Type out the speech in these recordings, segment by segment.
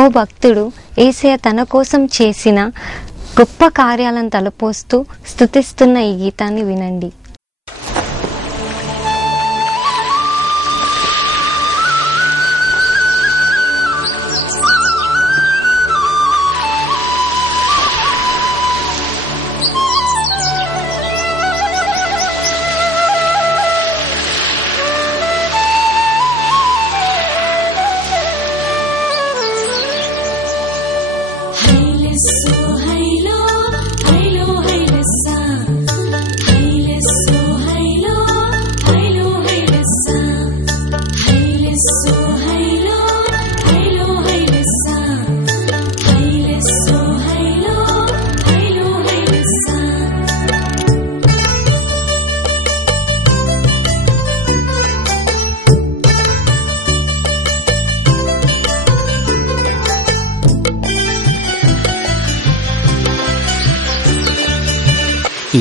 ఓ భక్తుడు యేసయ్య తన కోసం చేసిన గొప్ప కార్యాలను తలపోస్తూ స్తుతిస్తున్న ఈ గీతాన్ని వినండి.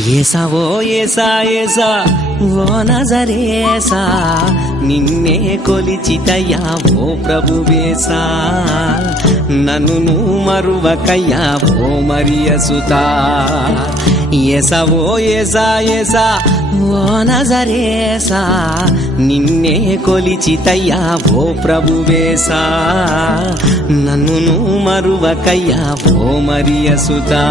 ఏసా ఓ ఏసా ఏసా ఓ నజరేసా నిన్నే కొలిచితయ్యా ఓ ప్రభువేసా నన్ను మరువకయ్యా ఓ మరియసుతా ఏసా ఓ ఏసా ఏసా ఓ నజరేసా నిన్నే కొలిచితయ్యా ఓ ప్రభువేసా నన్ను మరువకయ్యా ఓ మరియసుతా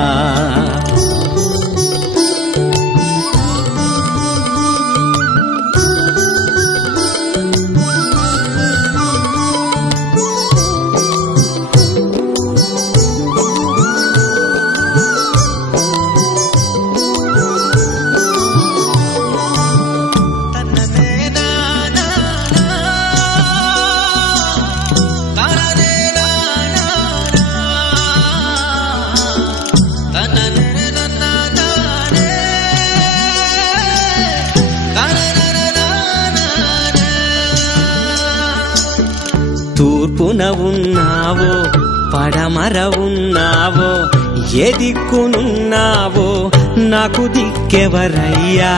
తూర్పున ఉన్నావో పడమర ఉన్నావో ఏ దిక్కునున్నావో నాకు దిక్కెవరయ్యా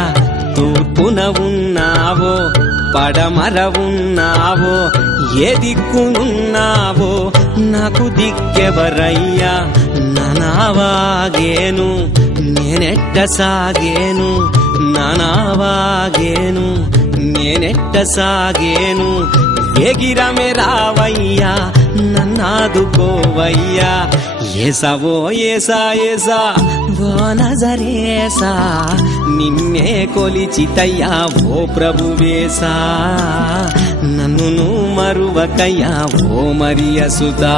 తూర్పున ఉన్నావో పడమర ఉన్నావో ఏ దిక్కునున్నావో నాకు దిక్కెవరయ్యా నానావాగేను నేనెట్ట సాగేను నానావాగేను నేనెట్ట సాగేను ఎగిరమే రావయ్యా నన్నాదుకోవయ్యా ఏసా ఓ ఏసా ఏసా ఓ నజరేసా నిన్నే కొలిచితయ్యా ఓ ప్రభువేసా నన్ను మరువకయ్యా ఓ మరియసుతా